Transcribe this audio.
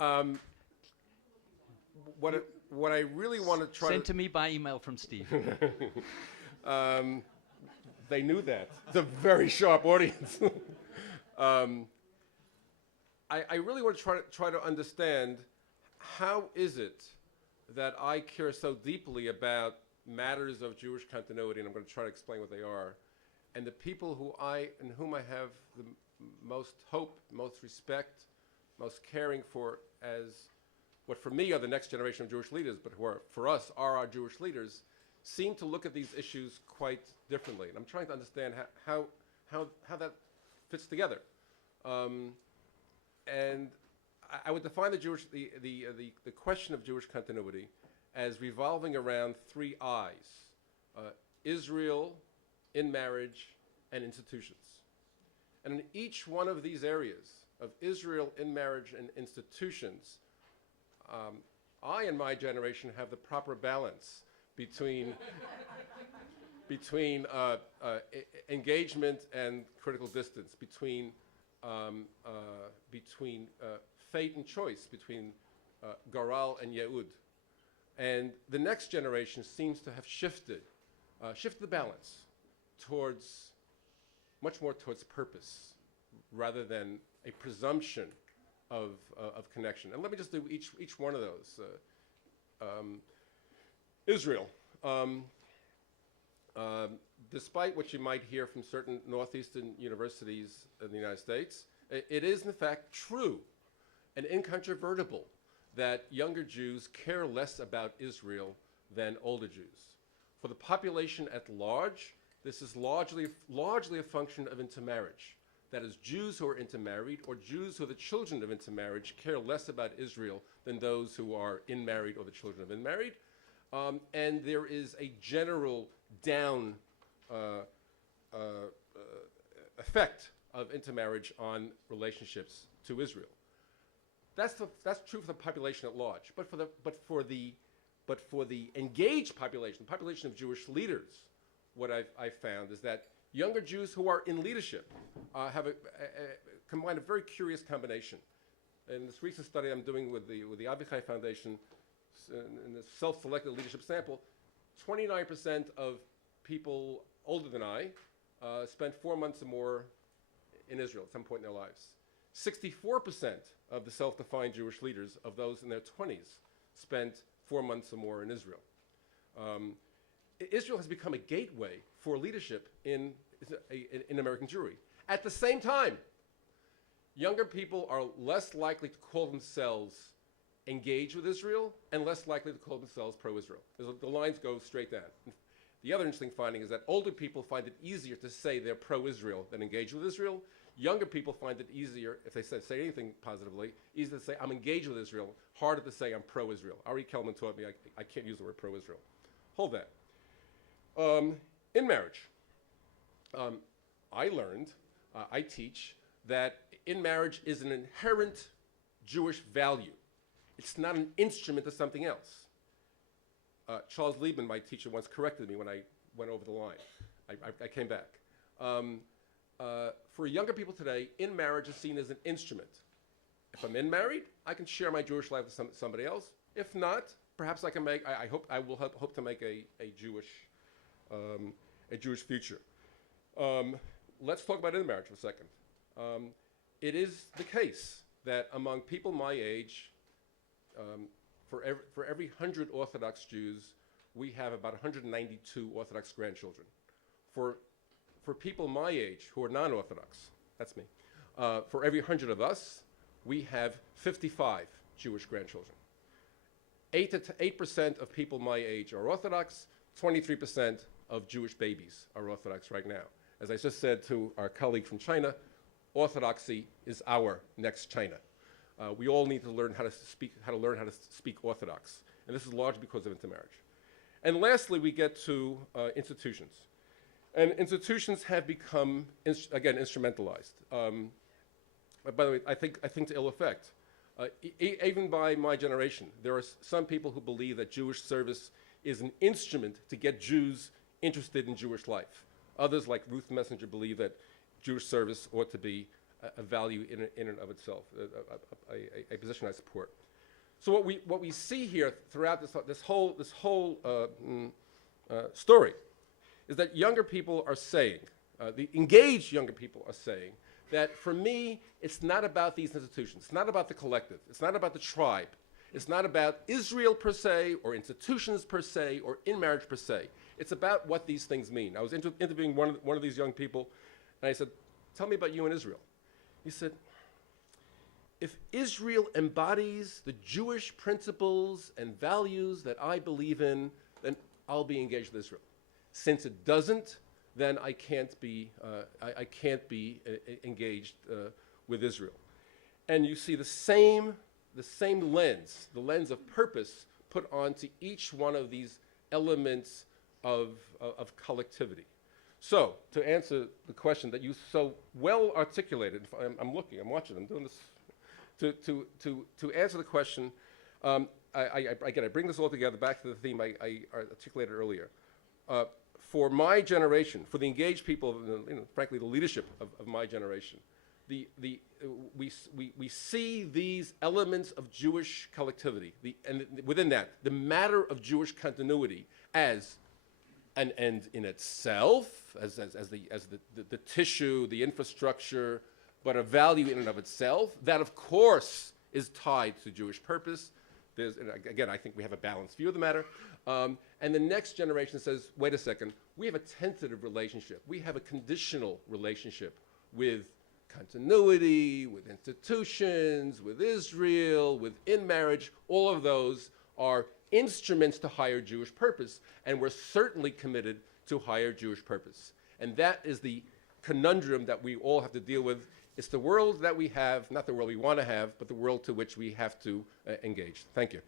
Um, what I really want to try Sent to me by email from Steve. They knew that. It's a very sharp audience. I really want to try to understand how is it that I care so deeply about matters of Jewish continuity, and I'm going to try to explain what they are, and the people in whom I have the most hope, most respect, most caring for as what for me are the next generation of Jewish leaders, but who are, for us are our Jewish leaders, seem to look at these issues quite differently. And I'm trying to understand how that fits together. And I would define the question of Jewish continuity as revolving around three I's: Israel, in marriage, and institutions. And in each one of these areas of Israel, in marriage, and institutions, I and my generation have the proper balance between engagement and critical distance, between fate and choice, between Garal and Yehud. And the next generation seems to have shifted the balance much more towards purpose rather than a presumption of connection. And let me just do each one of those. Israel. Despite what you might hear from certain northeastern universities in the United States, it is in fact true and incontrovertible that younger Jews care less about Israel than older Jews. For the population at large, this is largely a function of intermarriage. That is, Jews who are intermarried or Jews who are the children of intermarriage care less about Israel than those who are inmarried or the children of inmarried. And there is a general down effect of intermarriage on relationships to Israel. That's true for the population at large. But for the engaged population, the population of Jewish leaders, what I've found is that younger Jews who are in leadership have combine a very curious combination. In this recent study I'm doing with the Avichai Foundation, in the self-selected leadership sample, 29% of people older than I spent 4 months or more in Israel at some point in their lives. 64% of the self-defined Jewish leaders, of those in their 20s, spent 4 months or more in Israel. Israel has become a gateway for leadership in American Jewry. At the same time, younger people are less likely to call themselves engaged with Israel and less likely to call themselves pro-Israel. The lines go straight down. The other interesting finding is that older people find it easier to say they're pro-Israel than engaged with Israel. Younger people find it easier, if they say anything positively, easier to say I'm engaged with Israel, harder to say I'm pro-Israel. Ari Kelman taught me I can't use the word pro-Israel. Hold that. In marriage, I learned, I teach, that in marriage is an inherent Jewish value. It's not an instrument of something else. Charles Liebman, my teacher, once corrected me when I went over the line. I came back. For younger people today, in marriage is seen as an instrument. If I'm in married, I can share my Jewish life with somebody else. If not, perhaps I can make. I will hope to make a Jewish future. Let's talk about in marriage for a second. It is the case that among people my age, for every 100 Orthodox Jews, we have about 192 Orthodox grandchildren. For people my age who are non-Orthodox, that's me, for every 100 of us, we have 55 Jewish grandchildren. 8% of people my age are Orthodox, 23% of Jewish babies are Orthodox right now. As I just said to our colleague from China, Orthodoxy is our next China. We all need to learn how to speak Orthodox, and this is largely because of intermarriage. And lastly, we get to institutions. And institutions have become, again, instrumentalized. By the way, I think to ill effect. Even by my generation, there are some people who believe that Jewish service is an instrument to get Jews interested in Jewish life. Others, like Ruth Messenger, believe that Jewish service ought to be a value in and of itself, a position I support. So what we see here throughout this whole story is that younger people are saying, the engaged younger people are saying, that for me, it's not about these institutions. It's not about the collective. It's not about the tribe. It's not about Israel per se, or institutions per se, or in-marriage per se. It's about what these things mean. I was interviewing one of these young people, and I said, tell me about you and Israel. He said, if Israel embodies the Jewish principles and values that I believe in, then I'll be engaged with Israel. Since it doesn't, then I can't be engaged with Israel. And you see the same lens, the lens of purpose, put onto each one of these elements of collectivity. So, to answer the question that you so well articulated, I'm watching, I'm doing this. To answer the question, I bring this all together back to the theme I articulated earlier. For my generation, for the engaged people, frankly, the leadership of my generation, we see these elements of Jewish collectivity, and within that, the matter of Jewish continuity as an end in itself, as the tissue, the infrastructure, but a value in and of itself. That, of course, is tied to Jewish purpose. Again, I think we have a balanced view of the matter. And the next generation says, wait a second, we have a tentative relationship. We have a conditional relationship with continuity, with institutions, with Israel, with in-marriage. All of those are instruments to higher Jewish purpose, and we're certainly committed to higher Jewish purpose. And that is the conundrum that we all have to deal with. It's the world that we have, not the world we want to have, but the world to which we have to engage. Thank you.